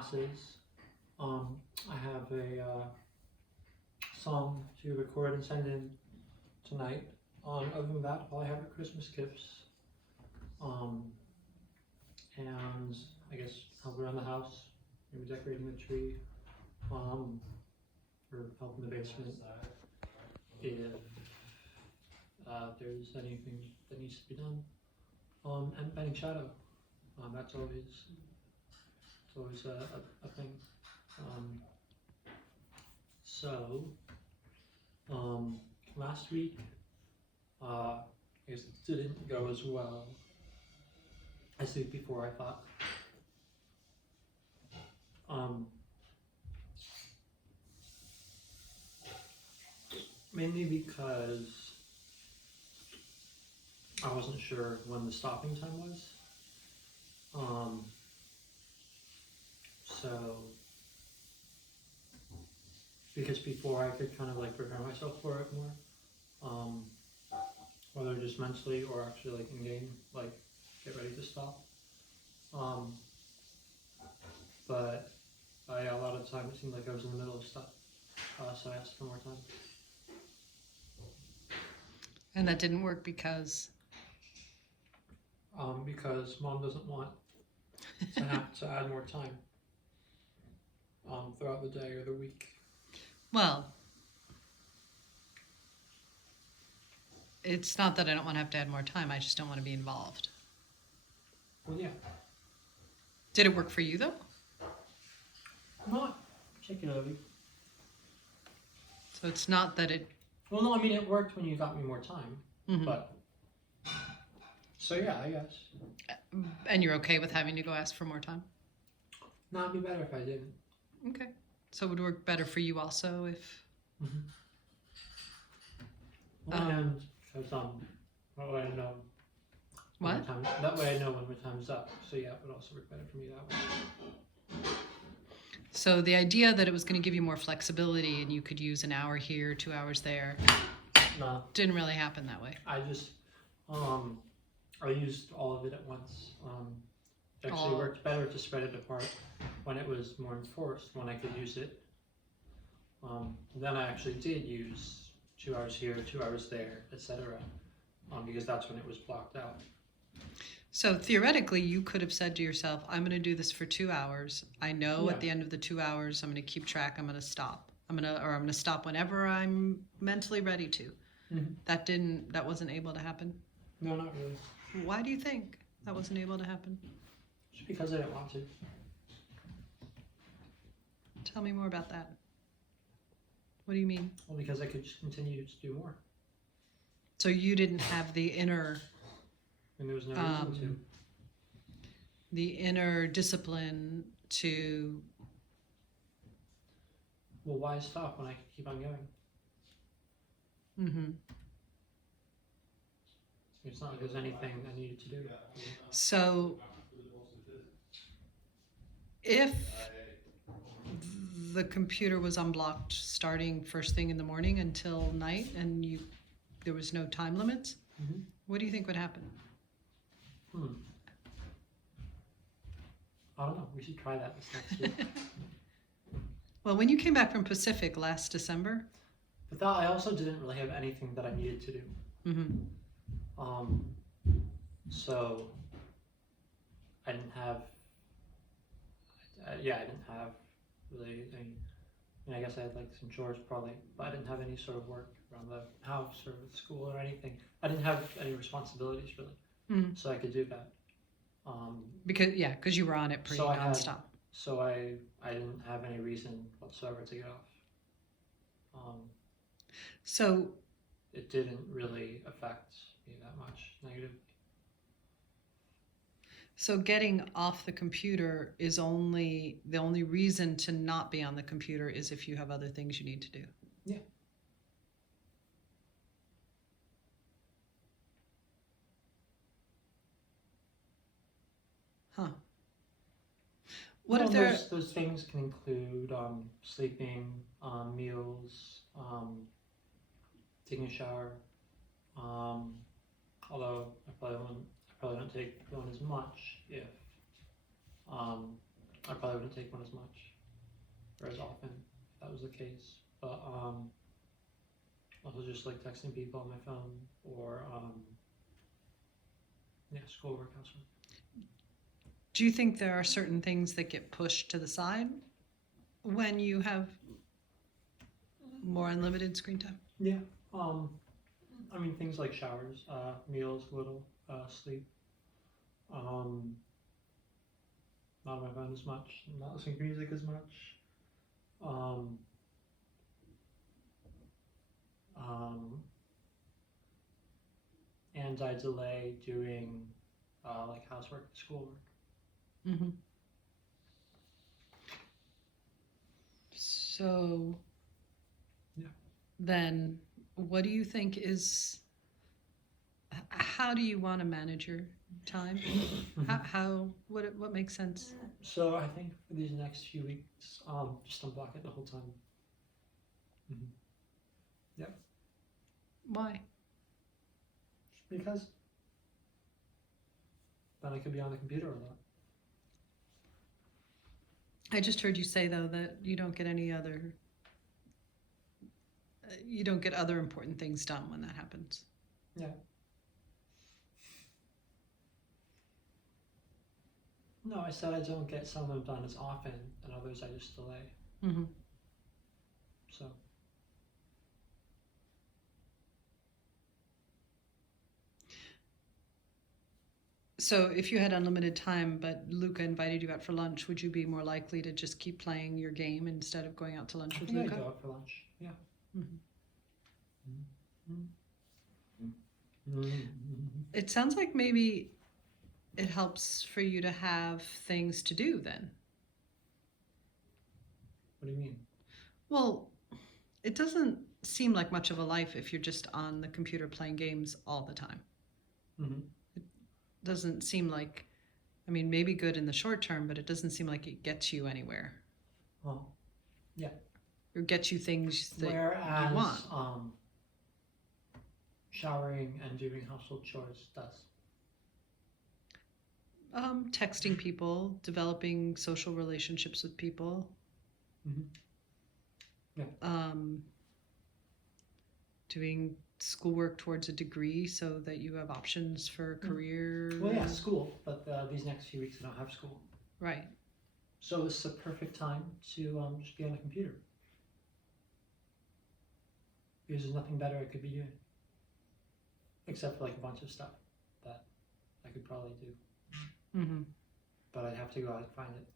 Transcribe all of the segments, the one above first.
classes. I have a song to record and send in tonight. Other than that, all I have are Christmas gifts. And I guess help around the house, maybe decorating the tree, or help in the basement if there's anything that needs to be done. And bending shadow, that's always a thing. So last week, I guess it didn't go as well as the week before, I thought. Mainly because I wasn't sure when the stopping time was. So, because before I could kind of like prepare myself for it more, whether just mentally or actually like in game, like get ready to stop. But a lot of the time it seemed like I was in the middle of stuff, so I asked for more time. And that didn't work because Mom doesn't want to have to add more time throughout the day or the week. well, it's not that I don't want to have to add more time. I just don't want to be involved. Well, yeah, Did it work for you though? not particularly. So it's not that it. Well, no, I mean it worked when you got me more time, Mhm. but so yeah, I guess. And you're okay with having to go ask for more time? No, it'd be better if I didn't. Okay. So it would work better for you also if. And because that way I know. when What? my time- that way I know when my time's up. So yeah, it would also work better for me that way. So the idea that it was going to give you more flexibility and you could use an hour here, 2 hours there, No, didn't really happen that way. I just I used all of it at once. It actually Oh. worked better to spread it apart when it was more enforced, when I could use it. Then I actually did use 2 hours here, 2 hours there, etc. Because that's when it was blocked out. So theoretically, you could have said to yourself, I'm going to do this for 2 hours. I know Yeah. at the end of the 2 hours, I'm going to keep track. I'm going to stop. I'm going to stop whenever I'm mentally ready to. Mhm. That wasn't able to happen. No, not really. Why do you think that wasn't able to happen? Just because I didn't want to. Tell me more about that. What do you mean? Well, because I could just continue to do more. So you didn't have the inner And there was no reason to. discipline to. Well, why stop when I could keep on going? Mm-hmm. It's not like there's anything I needed to do. So if the computer was unblocked starting first thing in the morning until night and there was no time limits, Mhm. what do you think would happen? I don't know. We should try that this next week. Well, when you came back from Pacific last December, But that I also didn't really have anything that I needed to do. mm-hmm. So I didn't have. I didn't have really any. I mean, I guess I had like some chores probably, but I didn't have any sort of work around the house or with school or anything. I didn't have any responsibilities really, Mm-hmm. so I could do that. because you were on it pretty So I had- nonstop. So I didn't have any reason whatsoever to get off. So It didn't really affect me that much negative. So getting off the computer is the only reason to not be on the computer is if you have other things you need to do. Yeah. Huh. What if Well, there? those things can include sleeping, meals, taking a shower. Although I probably don't take one as much if I probably wouldn't take one as much or as often if that was the case. But also just like texting people on my phone or schoolwork, housework. Do you think there are certain things that get pushed to the side when you have more unlimited screen time? Yeah. I mean things like showers, meals, a little, sleep. Not on my phone as much, not listening to music as much. Um, and I delay doing like housework, schoolwork. Mm-hmm. So, Yeah. then what do you think is, how do you want to manage your time? What makes sense? So I think for these next few weeks, just unblock it the whole time. Why? Because then I could be on the computer a lot. I just heard you say though that you don't get any other, you don't get other important things done when that happens. Yeah. No, I said I don't get some of them done as often, and others I just delay. Mm-hmm. So So if you had unlimited time, but Luca invited you out for lunch, would you be more likely to just keep playing your game instead of going out to lunch I with think I'd Luca? go out for lunch. Yeah. It sounds like maybe it helps for you to have things to do then. What do you mean? Well, it doesn't seem like much of a life if you're just on the computer playing games all the time. Mm-hmm. Doesn't seem like, I mean, maybe good in the short term, but it doesn't seem like it gets you anywhere Well, or gets you things that whereas you want. Showering and doing household chores does. Texting people, developing social relationships with people. Mm-hmm. Yeah. Doing schoolwork towards a degree so that you have options for career. Well, yeah, school, but these next few weeks I don't have school. Right. So this is a perfect time to just be on the computer. Because there's nothing better I could be doing. Except for like a bunch of stuff that I could probably do. Mm-hmm. But I'd have to go out and find it.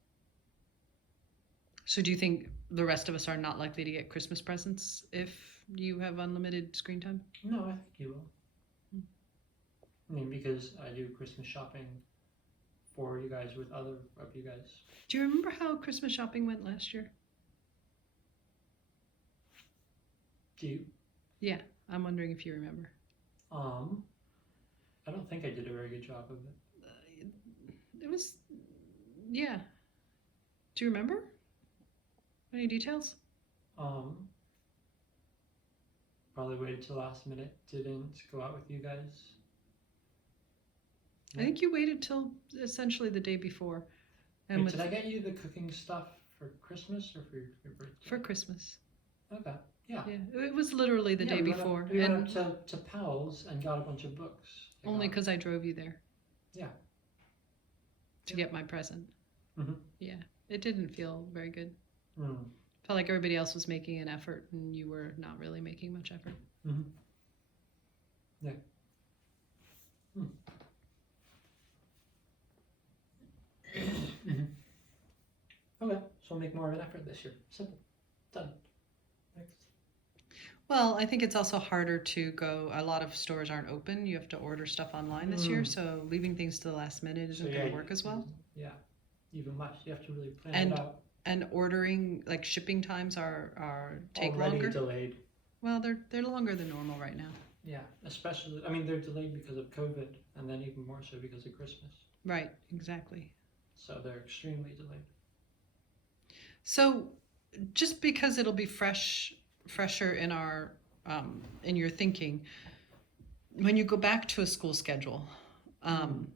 So do you think the rest of us are not likely to get Christmas presents if you have unlimited screen time? No, I think you will. I mean, because I do Christmas shopping for you guys with other of you guys. Do you remember how Christmas shopping went last year? Do you? Yeah, I'm wondering if you remember. I don't think I did a very good job of it. It was, yeah. Do you remember? Any details? Probably waited till last minute, didn't go out with you guys. I think you waited till essentially the day before. And Wait, did I get you the cooking stuff for Christmas or for your birthday? for Christmas. Okay, yeah. Yeah, it was literally the day we before. We and went up to Powell's and got a bunch of books. only because I drove you there. Yeah. To get my present. Mhm. Yeah, it didn't feel very good. Mm. Felt like everybody else was making an effort and you were not really making much effort. Mm-hmm. Yeah. Hmm. Mm-hmm. Okay, so I'll make more of an effort this year. Simple. Done. Next. Well, I think it's also harder to go. A lot of stores aren't open. You have to order stuff online this year, so leaving things to the last minute isn't going to work as well. Yeah, even less. You have to really plan And it out. And ordering, like shipping times are take Already longer. delayed. Well, they're longer than normal right now. Yeah, especially. I mean, they're delayed because of COVID, and then even more so because of Christmas. Right, exactly. So they're extremely delayed. So, just because it'll be fresher in our in your thinking, when you go back to a school schedule, Then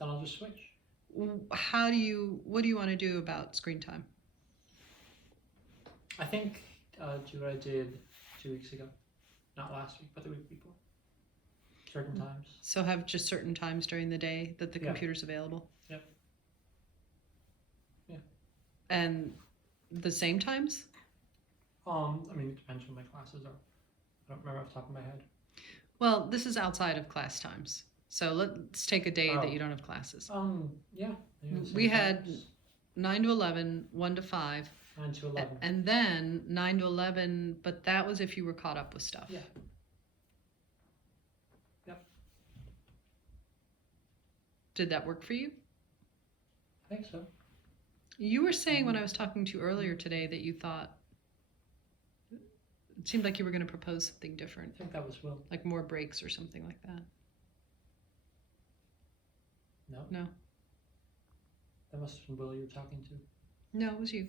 I'll just switch. what do you want to do about screen time? I think do what I did 2 weeks ago, not last week, but the week before. Certain times. So have just certain times during the day that the Yeah. computer's available? Yep. Yeah. And the same times? I mean, it depends when my classes are. I don't remember off the top of my head. Well, this is outside of class times. So let's take a day Oh. that you don't have classes. Yeah. maybe the same We had times. 9 to 11, 1 to 5, 9 to 11. and then 9 to 11, but that was if you were caught up with stuff. Yeah. Yep. Did that work for you? I think so. You were saying when I was talking to you earlier today that you thought it seemed like you were going to propose something I different, think that was Will. like more breaks or something like that. No? No. That must have been Will you were talking to. No, it was you.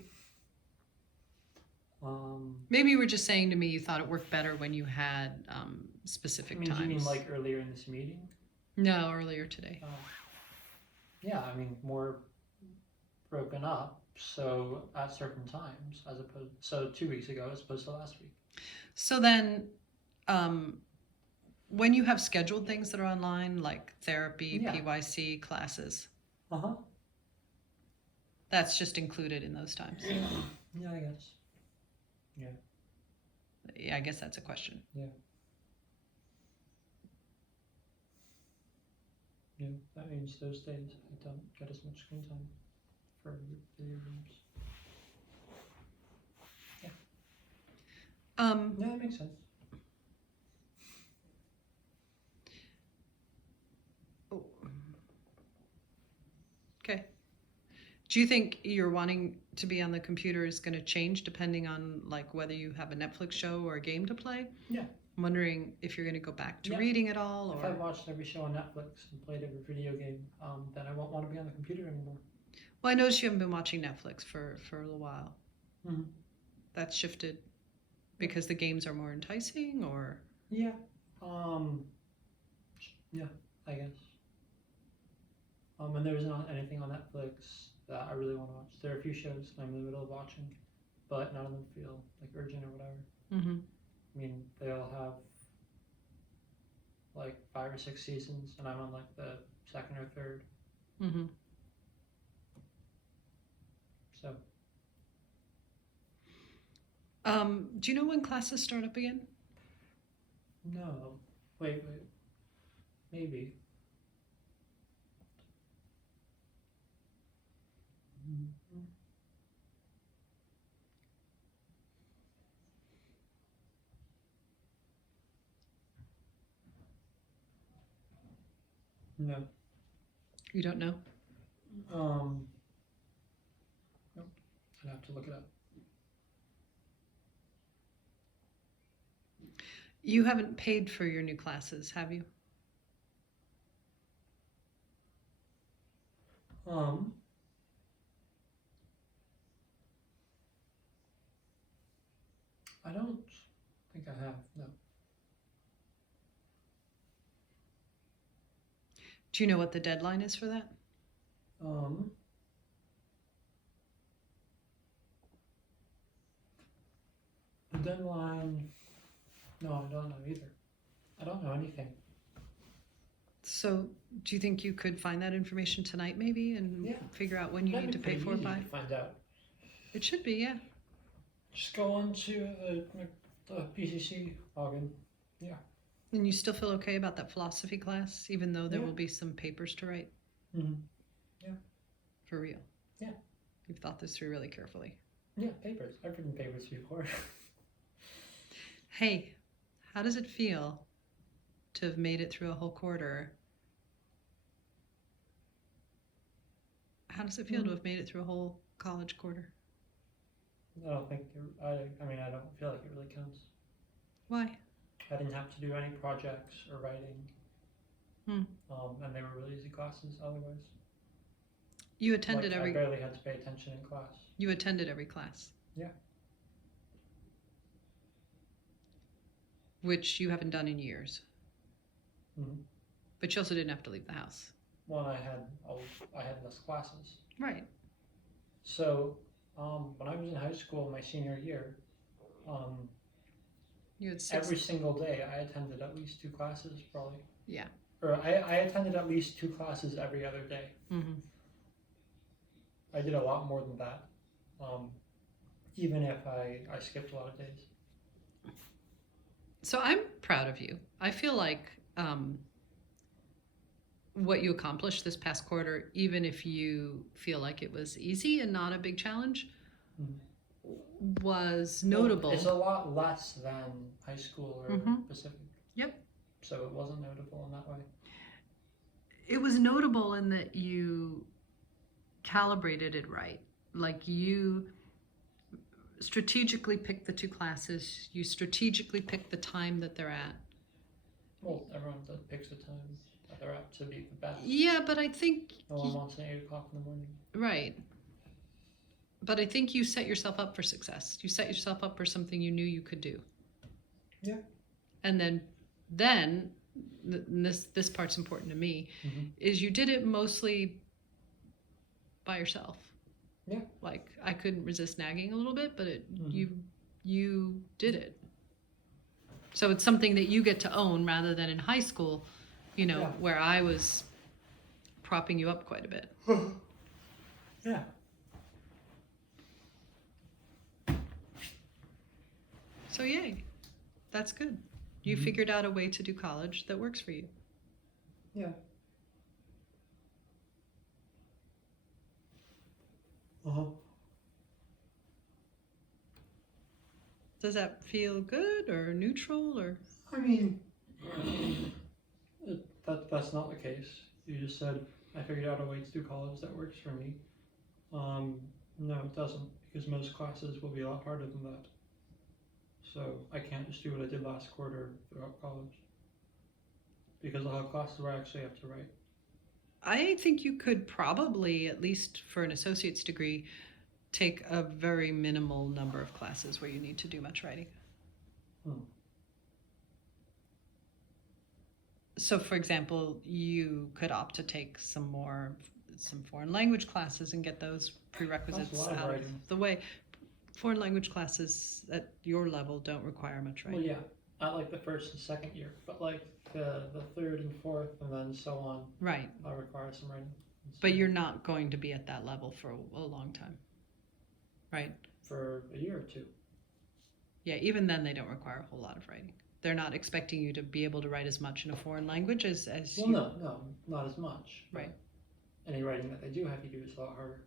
Um, Maybe you were just saying to me you thought it worked better when you had I specific mean, times. do you mean like earlier in this meeting? No, earlier today. Yeah, I mean, more broken up. So at certain times, as opposed, so 2 weeks ago as opposed to last week. So then, when you have scheduled things that are online, like therapy, Yeah. PYC classes, Uh-huh. that's just included in those times. Yeah, I guess. Yeah, I guess that's a question. Yeah, that means those days I don't get as much screen time for video games. Yeah, that makes sense. Okay. Do you think your wanting to be on the computer is going to change depending on like whether you have a Netflix show or a game to play? Yeah. I'm wondering if you're going to go back to Yeah. reading at all, If I or watched every show on Netflix and played every video game, then I won't want to be on the computer anymore. well, I noticed you haven't been watching Netflix for a little while. Mm-hmm. That's shifted because the games are more enticing, or Yeah. Yeah, I guess. And there isn't anything on Netflix that I really want to watch. There are a few shows that I'm in the middle of watching, but none of them feel like urgent or whatever. mm-hmm. I mean, they all have like 5 or 6 seasons, and I'm on like the second or third. Mm-hmm. So Do you know when classes start up again? no, wait, maybe. No. You don't know? Nope. I'd have to look it up. You haven't paid for your new classes, have you? I don't think I have. No. Do you know what the deadline is for that? The deadline. No, I don't know either. I don't know anything. So, do you think you could find that information tonight, maybe, and Yeah. figure out when you That'd need to be pay pretty for it easy by? to find out. It should be, yeah. Just go on to the PCC login. And you still feel okay about that philosophy class, even though there Yeah. will be some papers to write? Mm-hmm. For real? Yeah. You've thought this through really carefully. Yeah, papers. I've written papers before. Hey, how does it feel to have made it through a whole quarter? How does it feel to have made it through a whole college quarter? I don't think. I mean, I don't feel like it really counts. Why? I didn't have to do any projects or writing. Hmm. And they were really easy classes otherwise. You attended Like, every I barely had to pay attention in class. you attended every class. Yeah. Which you haven't done in years. Mm-hmm. But you also didn't have to leave the house. when I had less classes. Right. So when I was in high school, my senior year, You had 6. every single day I attended at least 2 classes, probably. Yeah. Or I attended at least 2 classes every other day. Mm-hmm. I did a lot more than that, even if I skipped a lot of days. So I'm proud of you. I feel like what you accomplished this past quarter, even if you feel like it was easy and not a big challenge, was notable. Well, it's a lot less than high school or Pacific. Yep. So it wasn't notable in that way. It was notable in that you calibrated it right. Like you strategically picked the 2 classes. You strategically picked the time that they're at. Well, everyone picks the time that they're at to be the best. Yeah, but I think... No one wants an 8 o'clock in the morning. Right. But I think you set yourself up for success. You set yourself up for something you knew you could do. Yeah. And then this part's important to me, is you did it mostly by yourself. Yeah. Like I couldn't resist nagging a little bit, but you did it. So it's something that you get to own rather than in high school, where I was propping you up quite a bit. Yeah. So yay, that's good. You figured out a way to do college that works for you. Yeah. Does that feel good or neutral or? I mean, that's not the case. You just said, I figured out a way to do college that works for me. No, it doesn't, because most classes will be a lot harder than that. So I can't just do what I did last quarter throughout college. Because I'll have classes where I actually have to write. I think you could probably, at least for an associate's degree, take a very minimal number of classes where you need to do much writing. So for example, you could opt to take some foreign language classes and get those prerequisites out of the way. Foreign language classes at your level don't require much writing. Well, yeah, I like the first and second year, but like the third and fourth and then so on. Right. I'll require some writing. But you're not going to be at that level for a long time, right? For a year or 2. Yeah, even then they don't require a whole lot of writing. They're not expecting you to be able to write as much in a foreign language as well, you... no, not as much. Right. Any writing that they do have you do is a lot harder.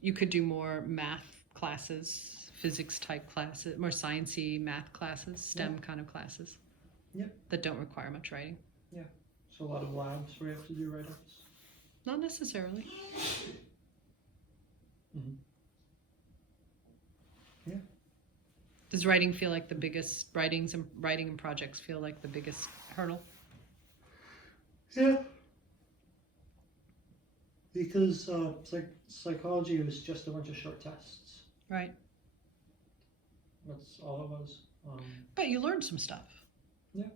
You could do more math classes, physics type classes, more sciencey math classes, STEM kind of classes. Yep. That don't require much writing. Yeah. So a lot of labs where you have to do write-ups. Not necessarily. Yeah. Does writing feel like the biggest writing and projects feel like the biggest hurdle? Yeah. Because psychology was just a bunch of short tests. Right. That's all it was. But you learned some stuff. Yeah.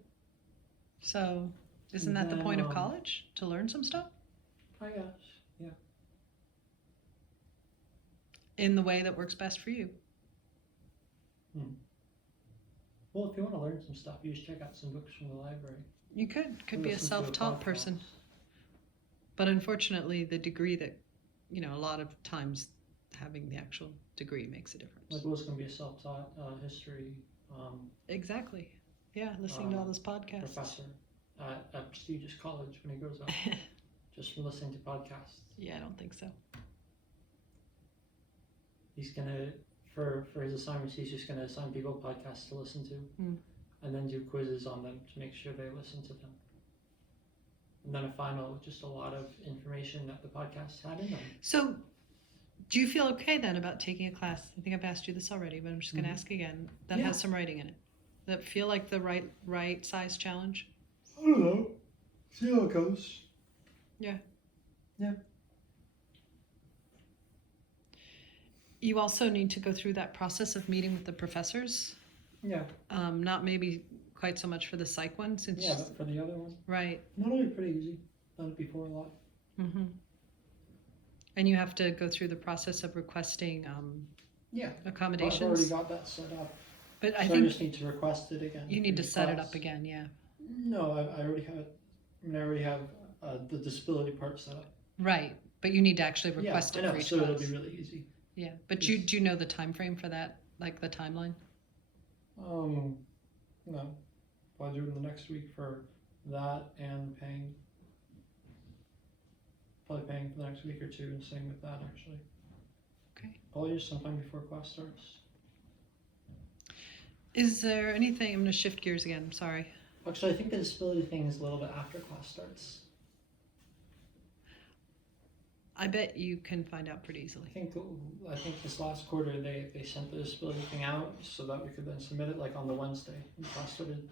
So isn't that the point of college? To learn some stuff? I guess, yeah. In the way that works best for you. Well, if you want to learn some stuff, you just check out some books from the library. You could be a self-taught person. But unfortunately, the degree that, a lot of times having the actual degree makes a difference. Like Will's going to be a self-taught history exactly. Yeah, listening to all those podcasts. Professor at a prestigious college when he grows up. Just from listening to podcasts. Yeah, I don't think so. He's going to, for his assignments, he's just going to assign people podcasts to listen to. And then do quizzes on them to make sure they listen to them. And then a final with just a lot of information that the podcast had in them. So, do you feel okay then about taking a class? I think I've asked you this already, but I'm just going to ask again. That has some writing in it. Does that feel like the right size challenge? I don't know. See how it goes. Yeah. Yeah. You also need to go through that process of meeting with the professors. Yeah. Not maybe quite so much for the psych one since Yeah, but for the other one, right. that'll be pretty easy. Done it before a lot. Mm-hmm. And you have to go through the process of requesting Yeah. I've already accommodations. got that set up. But I So I think just need to request it again. you need for to each set it class. up again. Yeah. No, I already have it. I mean, I already have the disability part set up. Right. But you need to actually request yeah, it I know, for each so class. it'll be really easy. Yeah. But do you know the time frame for that? Like the timeline? No. I'll do it in the next week for that and paying. Probably paying for the next week or two, and same with that actually. Okay. Probably just sometime before class starts. Is there anything? I'm going to shift gears again. I'm sorry. Actually, I think the disability thing is a little bit after class starts. I bet you can find out pretty easily. I think this last quarter they sent the disability thing out so that we could then submit it like on the Wednesday. And class started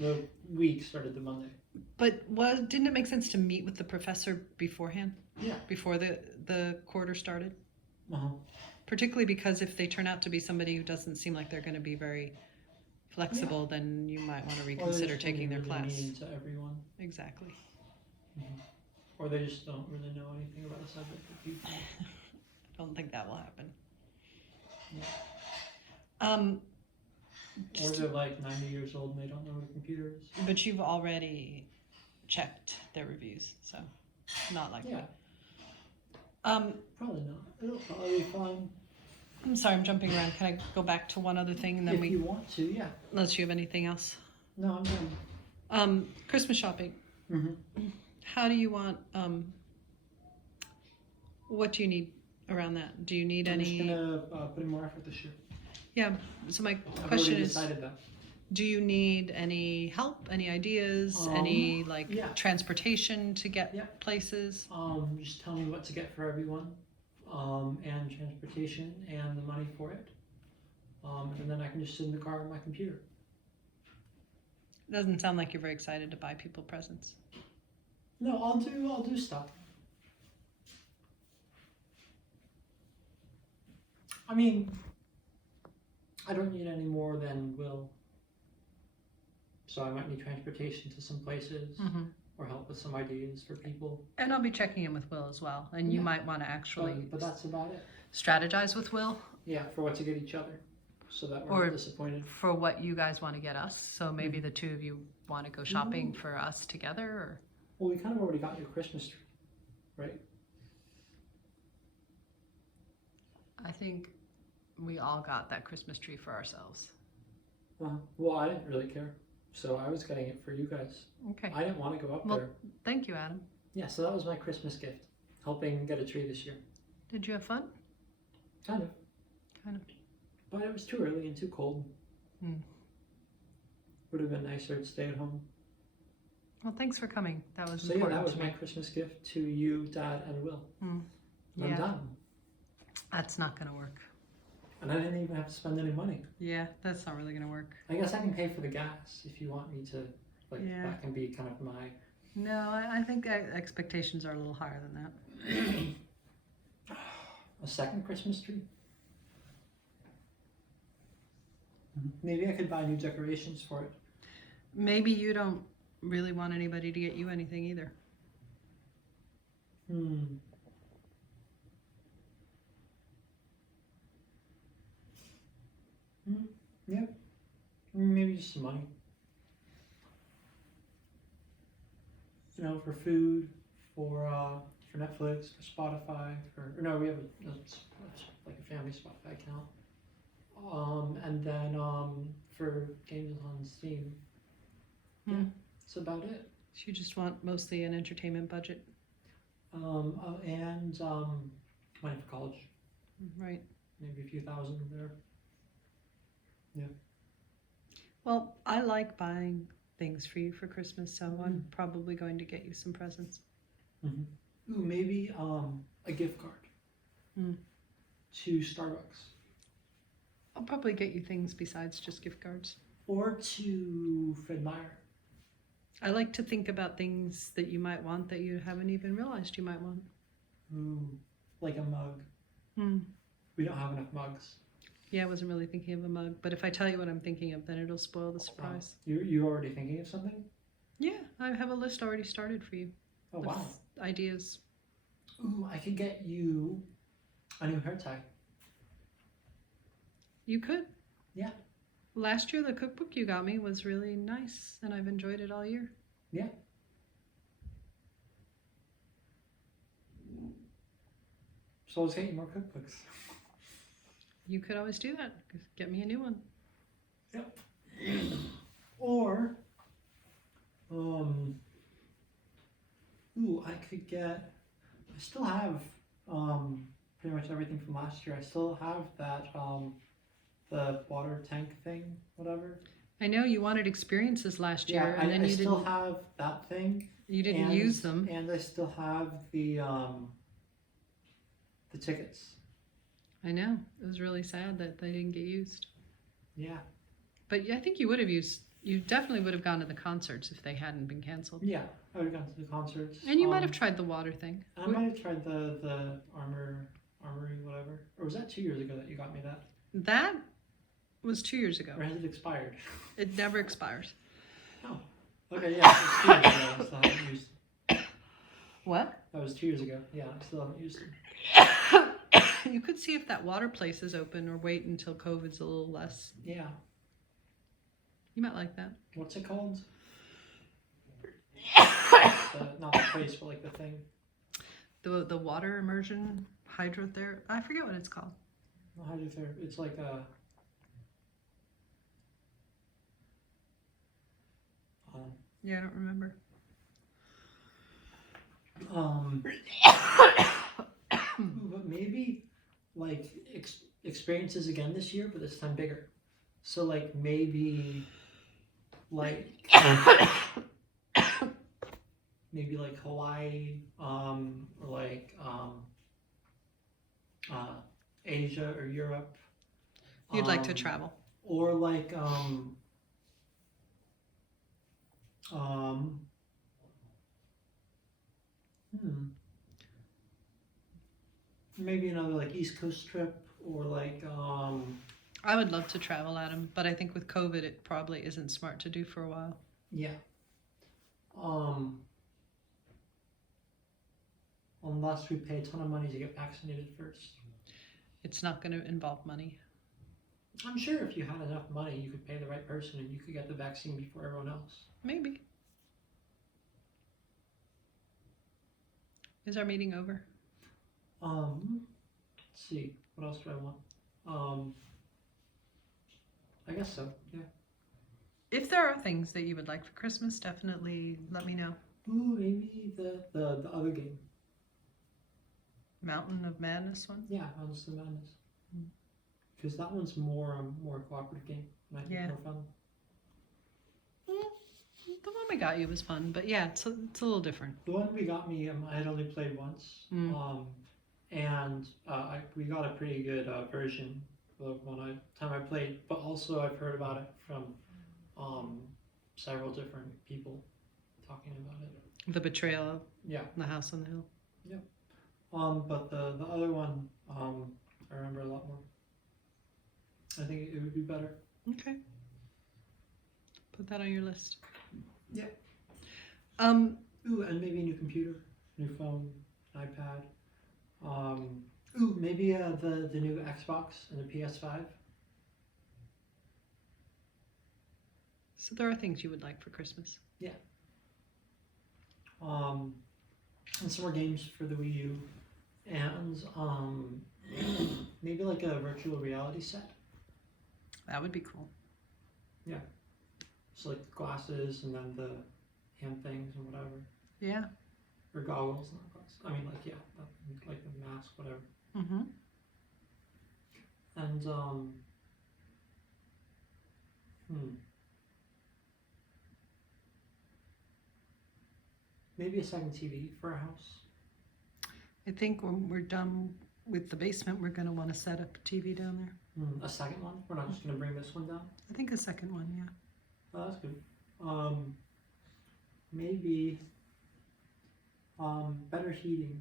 the week started the Monday. But didn't it make sense to meet with the professor beforehand? Yeah. Before the quarter started? Uh-huh. Particularly because if they turn out to be somebody who doesn't seem like they're going to be very flexible, then you might want to reconsider taking their class. Mean to everyone. Exactly. Mm-hmm. Or they just don't really know anything about the subject of people. I don't think that will happen. Or they're like 90 years old and they don't know what a computer is. But you've already checked their reviews, so not likely. Yeah. Probably not. It'll probably be fine. I'm sorry, I'm jumping around. Can I go back to one other thing and then If you want to, yeah. unless you have anything else? No, I'm done. Christmas shopping. Mm-hmm. How do you want, what do you need around that? Do you need I'm any? just gonna put in more effort this year. Yeah, so my I've question already is, decided that. do you need any help, any ideas, any like yeah. transportation to get Yeah. places? Just tell me what to get for everyone, and transportation and the money for it. And then I can just sit in the car on my computer. Doesn't sound like you're very excited to buy people presents. No, I'll do stuff. I mean, I don't need any more than Will. So I might need transportation to some places Mm-hmm. or help with some ideas for people. And I'll be checking in with Will as well. And you Yeah. might want to actually But that's about it. strategize with Will Yeah, for what to get each other, so that we're Or- not disappointed. for what you guys want to get us. So maybe the two of you want to go shopping for us together, or Well, we kind of already got your Christmas tree, right? I think we all got that Christmas tree for ourselves. Well, I didn't really care, so I was getting it for you guys. Okay. I didn't want to go up Well- there. Thank you, Adam. Yeah, so that was my Christmas gift, helping get a tree this year. Did you have fun? Kind of. Kind of. But it was too early and too cold. Hmm. Would have been nicer to stay at home. Well, thanks for coming. That was So yeah, important that was to my me. Christmas gift to you, Dad, and Will. I'm Yeah, done. that's not gonna work. And I didn't even have to spend any money. Yeah, that's not really gonna work. I guess I can pay for the gas if you want me to. Like, Yeah. that can be kind of my... No, I think expectations are a little higher than that. A second Christmas tree? Maybe I could buy new decorations for it. Maybe you don't really want anybody to get you anything either. Yep. Maybe just some money. You know, for food, for Netflix, for Spotify, or no, we have like a family Spotify account. And then for games on Steam. Yeah, that's about it. So you just want mostly an entertainment budget, And money for college. right? Maybe a few thousand there. Well, I like buying things for you for Christmas, so I'm probably going to get you some presents. Ooh, maybe a gift card to Starbucks. I'll probably get you things besides just gift cards. Or to Fred Meyer. I like to think about things that you might want that you haven't even realized you might want. Ooh, like a mug. We don't have enough mugs. Yeah, I wasn't really thinking of a mug, but if I tell you what I'm thinking of, then it'll spoil the surprise. You already thinking of something? Yeah, I have a list already started for you. Oh of wow. Ideas. Ooh, I could get you a new hair tie. You could. Yeah. Last year, the cookbook you got me was really nice, and I've enjoyed it all year. Yeah. So let's get you more cookbooks. You could always do that. Get me a new one. Or, ooh, I could get. I still have pretty much everything from last year. I still have that the water tank thing, whatever. I know you wanted experiences last year, Yeah, and then I you still didn't. have that thing. You didn't and, use them. And I still have the tickets. I know. It was really sad that they didn't get used. Yeah. But I think you would have used. You definitely would have gone to the concerts if they hadn't been canceled. Yeah, I would have gone to the concerts. And you might have tried the water thing. I might have tried the armory, whatever. Or was that 2 years ago that you got me that? That was 2 years ago. Or has it expired? It never expires. Oh. Okay, yeah, it's 2 years ago. I still haven't used it. What? That was 2 years ago. Yeah, I still haven't used it. You could see if that water place is open or wait until COVID's a little less. Yeah. You might like that. What's it called? Not the place, but like the thing. The water immersion hydrotherapy. I forget what it's called. Well, hydrotherapy. It's like a. Yeah, I don't remember. But maybe like experiences again this year, but this time bigger. So like maybe like maybe like Hawaii, or like Asia or Europe. You'd like to travel. Or like maybe another like East Coast trip, or like I would love to travel, Adam, but I think with COVID, it probably isn't smart to do for a while. yeah. Unless we pay a ton of money to get vaccinated first. It's not going to involve money. I'm sure if you had enough money, you could pay the right person and you could get the vaccine before everyone else. Maybe. Is our meeting over? Let's see. What else do I want? I guess so. Yeah. If there are things that you would like for Christmas, definitely let me know. Ooh, maybe the other game. Mountain of Madness one? Yeah, Honest to Madness. Because that one's more cooperative game. And I think Yeah. more fun. The one we got you was fun, but yeah, it's a little different. The one we got me, I had only played once. And we got a pretty good version the time I played. But also I've heard about it from several different people talking about it. The Betrayal, Yeah. The House on the Hill. But the other one, I remember a lot more. I think it would be better. Okay. Put that on your list. Yeah. Ooh, and maybe a new computer, new phone, an iPad. Maybe the new Xbox and the PS5. So there are things you would like for Christmas. Yeah. And some more games for the Wii U, and maybe like a virtual reality set. That would be cool. Yeah. So like the glasses and then the hand things and whatever. Yeah. Or goggles, not glasses. I mean, like, yeah, like the mask, whatever. Mm-hmm. And maybe a second TV for our house. I think when we're done with the basement, we're going to want to set up a TV down there. A second one? We're not just going to bring this one down? I think a second one, yeah. Oh, that's good. Maybe better heating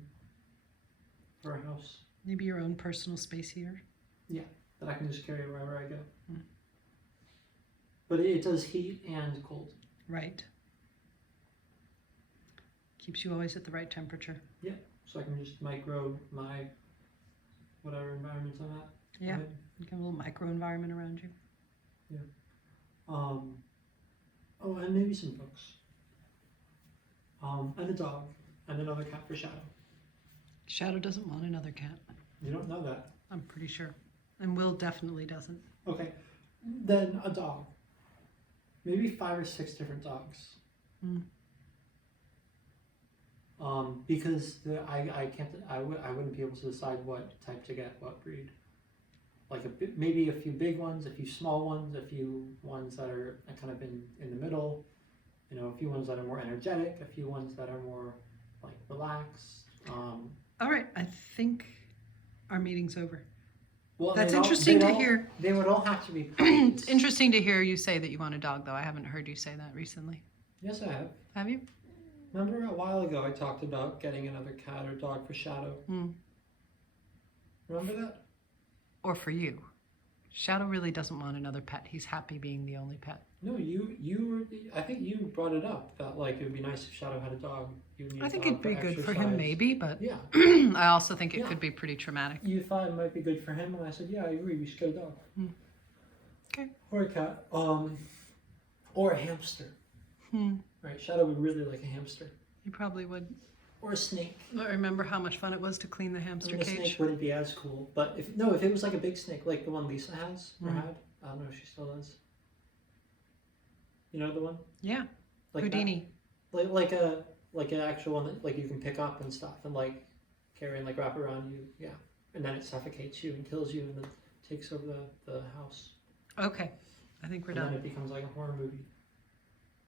for our house. Maybe your own personal space heater. that I can just carry wherever I go. Mm. But it does heat and cold. Right. Keeps you always at the right temperature. So I can just micro my whatever environment I'm at. Yeah. Right? You have a little micro environment around you. Oh, and maybe some books. And a dog. And another cat for Shadow. Shadow doesn't want another cat. You don't know that. I'm pretty sure. And Will definitely doesn't. Okay. Then a dog. Maybe 5 or 6 different dogs. Mm. Because I wouldn't be able to decide what type to get, what breed. Like maybe a few big ones, a few small ones, a few ones that are kind of in the middle, you know, a few ones that are more energetic, a few ones that are more like relaxed. All right. I think our meeting's over. Well, That's they'd all- interesting they'd to all- hear. They would all have to be It's puppies. interesting to hear you say that you want a dog, though. I haven't heard you say that recently. Yes, I have. Have you? Remember a while ago I talked about getting another cat or dog for Shadow. Hmm. Remember that? Or for you? Shadow really doesn't want another pet. He's happy being the only pet. No, I think you brought it up that like it would be nice if Shadow had a dog. You need a I think dog it'd be good for him, exercise. maybe, but Yeah, I also think it Yeah. could be pretty traumatic. you thought it might be good for him, and I said, yeah, I agree. We should get a dog. Okay. Or a cat. Or a hamster. Hmm. Right? Shadow would really like a hamster. You probably would. Or a snake. I remember how much fun it was to clean the I hamster mean, a cage. snake wouldn't be as cool, but if it was like a big snake, like the one Lisa has or Mhm. had, I don't know if she still does. You know the one? Yeah, Like that? Houdini. Like an actual one that like you can pick up and stuff and like carry and like wrap around you, yeah. And then it suffocates you and kills you and then takes over the house. Okay, I think we're And then done. it becomes like a horror movie.